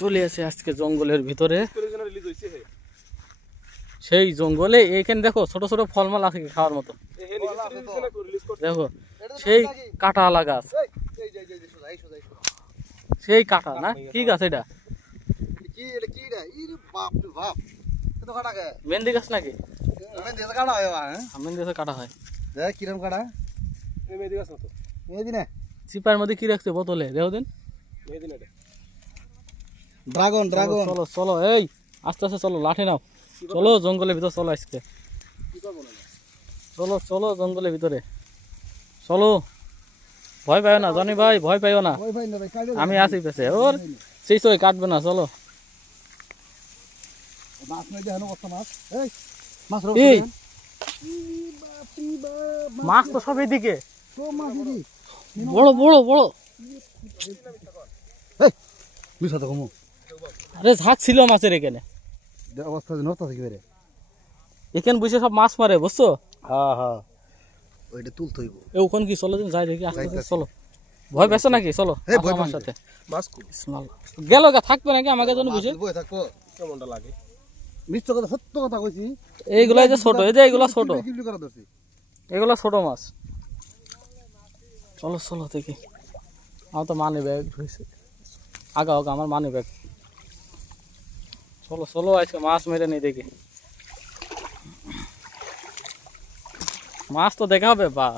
চলে আসে আজকে জঙ্গলের ভিতরে। সেই জঙ্গলে এইখানে দেখো ছোট ছোট ফলমূল আছে খাওয়ার মতো। দেখো সেই কাঁটা গাছ, সেই কাঁটা না কি গাছ এটা? মেহেন্দি গাছ নাকি? মেহেন্দি গাছে কাটা হয়। কিরম কাটা? মেহেন্দি গাছ মতো। মেহেন্দি না, চিপার মধ্যে কি রাখছে বোতলে? দেখো দিন। Dragon dragon. চলো চলো, এই আস্তে আস্তে চলো, লাঠি নাও, চলো জঙ্গলের ভিতর চলো আজকে। চলো চলো জঙ্গলের ভিতরে চলো, ভয় পাইও না জনি ভাই, ভয় পাইও না, আমি আছি পেছে। ওর সেই সই কাটবে না, চলো। মাছ তো সব এদিকে, বড় বড় বড়। আরে ঝাঁক ছিল মাছের এখানে, এখানে বসে সব মাছ মারে, বুঝছো? হ্যাঁ হ্যাঁ, ওইটা তুলতে হইব। ওখানে কি চলো দিন যাই দেখি, আস্তে আস্তে চলো। ভয় পেছো নাকি? চলো আমার সাথে। গেল গা থাকবে নাকি আমাকে জন্য বুঝে থাকবো, কেমনটা লাগে? মিথ্যা কথা, সত্য কথা কইছি। এইগুলা যে ছোট, এই যে এইগুলা ছোট, এগুলা ছোট মাছ। চলো চলো দেখি, আমার তো মানি ব্যাগ হয়েছে, আগা আগা আমার মানি ব্যাগ। চলো চলো আজকে মাছ মেরে নেই দেখি, মাছ তো দেখা হবে। বা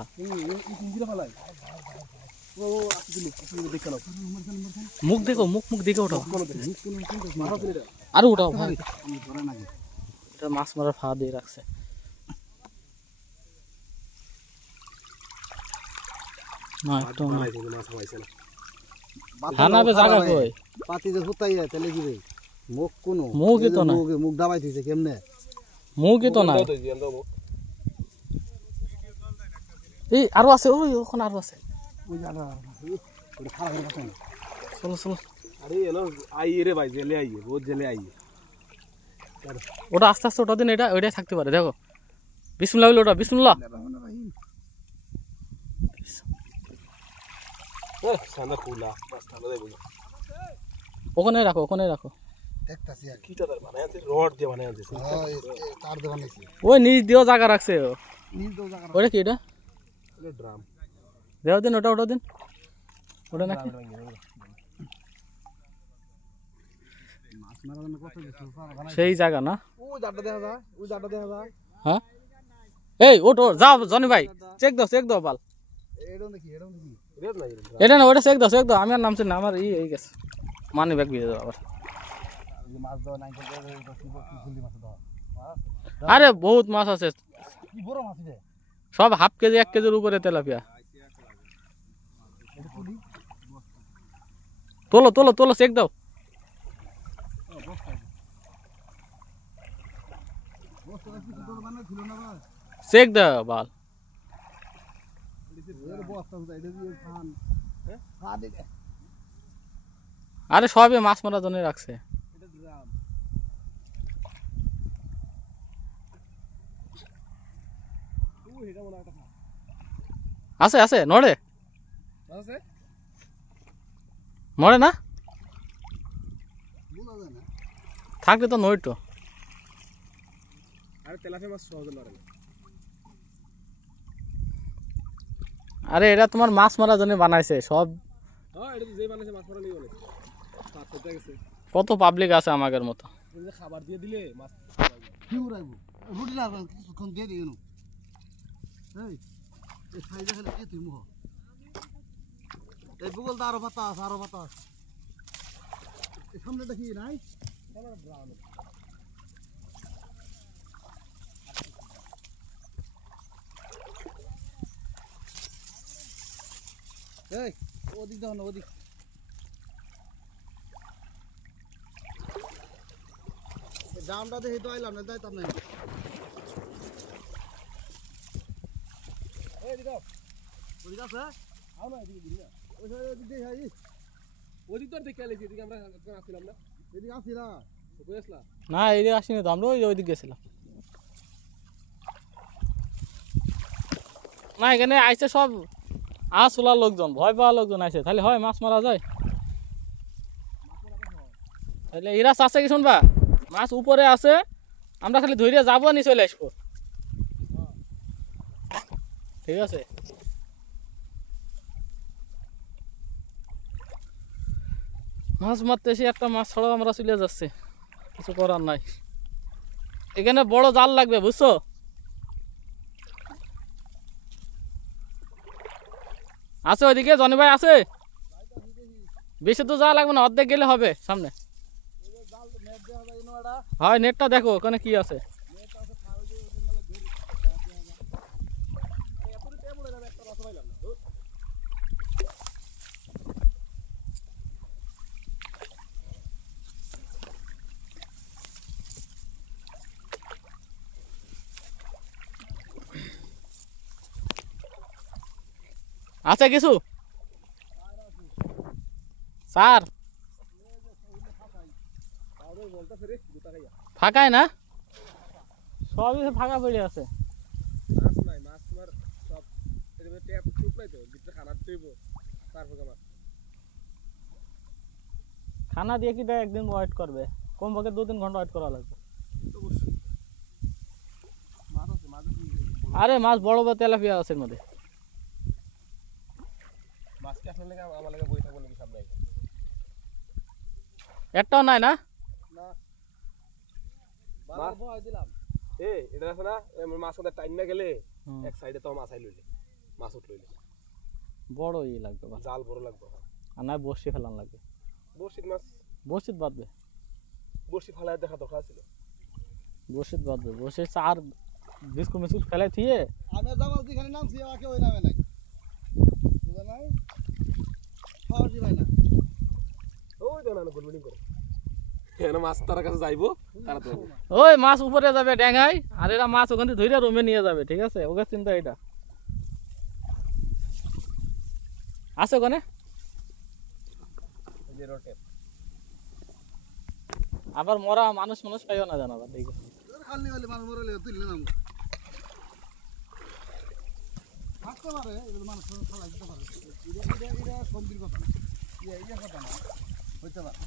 মুখ দেখো, মুখ মুখ দেখে ওঠাও, আরো উঠাও ভাই। এটা মাছ মারার ফা দিয়ে রাখছে। না একটু হানাবে জায়গা কই? পাতি যে হুতাই যায় তাহলে কি রে? মুখ কোন মুখই তো না, মুখ দাবাই দিছে কেমনে? মুখই তো না। এই আরো আছে, ওই ওখানে আরো আছে। চলো চলো, আরে এলো আইয়ে রে ভাই, জেলে আইয়ে, রোজ জেলে আইয়ে। ওটা আস্তে আস্তে ওটা দিন, এটা ওইটাই থাকতে পারে। দেখো বিসমিল্লাহ বলে ওটা, বিসমিল্লাহ। ওখানে রাখো, ওখানে রাখো। ওই নিচ দিয়েও জায়গা রাখছে। ওটা কি? এটা দেওয়া দিন, ওটা ওটা দিন, ওটা নাকি সেই জায়গা না? হ্যাঁ এই ওটো যাও জনি ভাই, চেক দাও চেক দাও বাল। এটা না, ওটা চেক দাও চেক দাও। আমি আর নামছি না, আমার ই হয়ে গেছে, মানি ব্যাগ দিয়ে দাও আবার। আরে বহুত মাছ আছে, সব হাফ কেজি 1 কেজির উপরে তেলাপিয়া। তোলো তোলো তোলো, চেক দাও। চেক দাও বাল। আরে সবই মাছ মারার জন্য রাখছে। আছে আছে, নড়ে নড়ে না, থাকলে তো নড়তো। আরে এটা তোমার মাছ মারার জন্য বানাইছে সব। কত পাবলিক আছে আমাদের মতো। খাবার দিয়ে দিলে মাছ রুটি না কিছুক্ষণ দিয়ে দিই। এই ভূগোল তো আরো পাতা আছে, আরো পাতা আছে। সামনে দেখি নাই ওদিক দেখো না, ওদিক জামটা দেখি তো আইলাম না, যাইতাম না। ওদিক আছে, আও না এদিকে দিই না, ওদিক দেখি আই, ওদিক তো দেখে আইছি, এদিকে আমরা আসছিলাম না, এদিকে আসিলা কই আসলা না, এদিকে আসিনি তো, আমরা ওইদিকে গেছিলাম না। এখানে আইছে সব আসলা লোকজন, ভয় পাওয়া লোকজন আইছে, তাহলে হয় মাছ মারা যায়। তাহলে এরা চাষে কি শুনবা মাছ উপরে আছে আমরা খালি ধরে যাবো নি চলে আসবো ঠিক আছে মাছ মারতে এসে একটা মাছ ছাড়াও আমরা চলে যাচ্ছি কিছু করার নাই এখানে বড় জাল লাগবে বুঝছো আছে ওইদিকে জনি ভাই আছে বেশি তো যাওয়া লাগবে না অর্ধেক গেলে হবে সামনে হয় নেটটা দেখো ওখানে কি আছে আছে কিছু স্যার ফাঁকাই না সবই ফাঁকা পড়ে আছে খানা দিয়ে কি দেয় একদিন ওয়েট করবে কমপক্ষে 2-3 ঘন্টা ওয়েট করা লাগবে আরে মাছ বড় বড় তেলাপিয়া আছে এর মধ্যে একটাও নাই না বড় ই লাগবে জাল বড় লাগবে আর না বসি ফেলান লাগবে বর্ষিত মাছ বসিত বাঁধবে বর্ষি ফালায় দেখা দরকার ছিল বসিত বাঁধবে বসে 4 বিস্কুট মিস্কুট ফেলাই থিয়ে আমি জামাল যেখানে নামছি আমাকে ওই নামে নাই বুঝা নাই খাওয়াছি ভাই না ওই তো না গুলমিটিং করে এখানে মাছ তার কাছে যাইবো তারা তো ওই মাছ উপরে যাবে ড্যাঙ্গাই আর এরা মাছ ওখান থেকে ধরে রুমে নিয়ে যাবে ঠিক আছে ওকে চিন্তা এটা আছে ওখানে আবার মরা মানুষ পাইও না জানা ঠিক আছে খালি খালি মানুষ মরলে তুললে নাম থাকতে পারে এগুলো মানুষ ফলাই দিতে পারে এটা সন্ধির কথা না ইয়ে কথা না হইতে পারে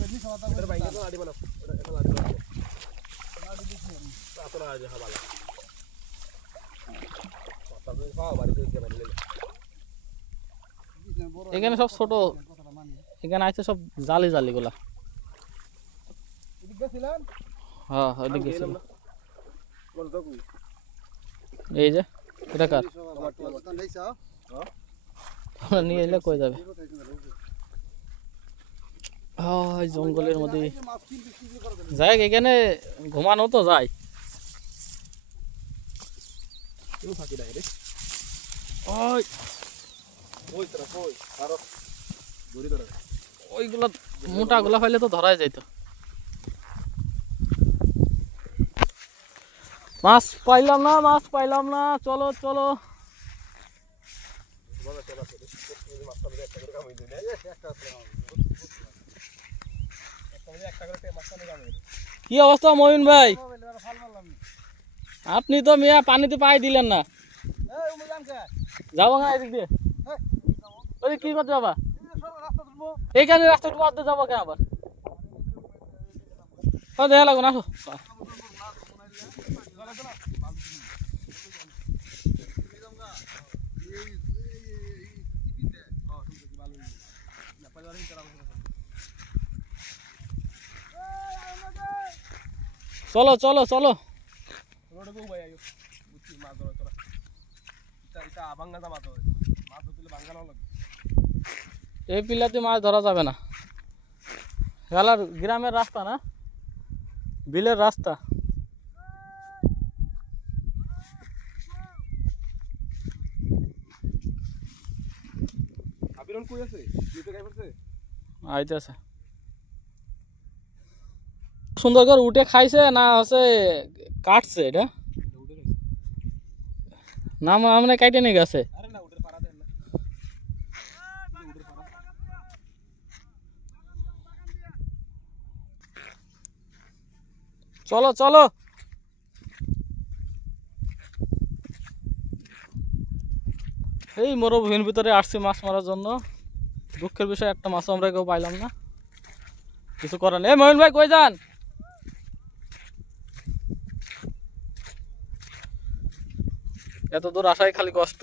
যদি সবাই করে বাইরে তো আড়ি বানাও এটা লাগবে না দিছি আমি তারপর আজ হাবালা তারপরে খাওয়া বাড়ি থেকে বাইরে এখানে সব ছোট এখানে আছে সব জালি জালি গুলা এদিকে গেছিলেন হ্যাঁ ওইদিকে গেছিলাম এই যে এটা কার তোমরা নিয়ে এলে কই যাবে জঙ্গলের মধ্যে যাই এখানে ঘুমানো তো যায় ওইগুলা মোটা গুলা পাইলে তো ধরাই যাইতো মাছ পাইলাম না চলো চলো কি অবস্থা মহিন ভাই আপনি তো মিয়া পানিতে পাই দিলেন না যাবো না এদিক দিয়ে ওই কি করতে যাবা এইখানে রাস্তা একটু যাবো কেন আবার দেখা লাগবে না আসো চলো চলো চলো এই পিলাতে মাছ ধরা যাবে না গেলার গ্রামের রাস্তা না বিলের রাস্তা আইতেছে সুন্দর করে উঠে খাইছে না হচ্ছে কাটছে এটা না মানে কাটে নিয়ে গেছে চলো চলো এই মরুভূমির ভিতরে আসছি মাছ মারার জন্য দুঃখের বিষয় একটা মাছও আমরা কেউ পাইলাম না কিছু করেন। এ মহিন ভাই কই যান? এত দূর আসাই খালি কষ্ট।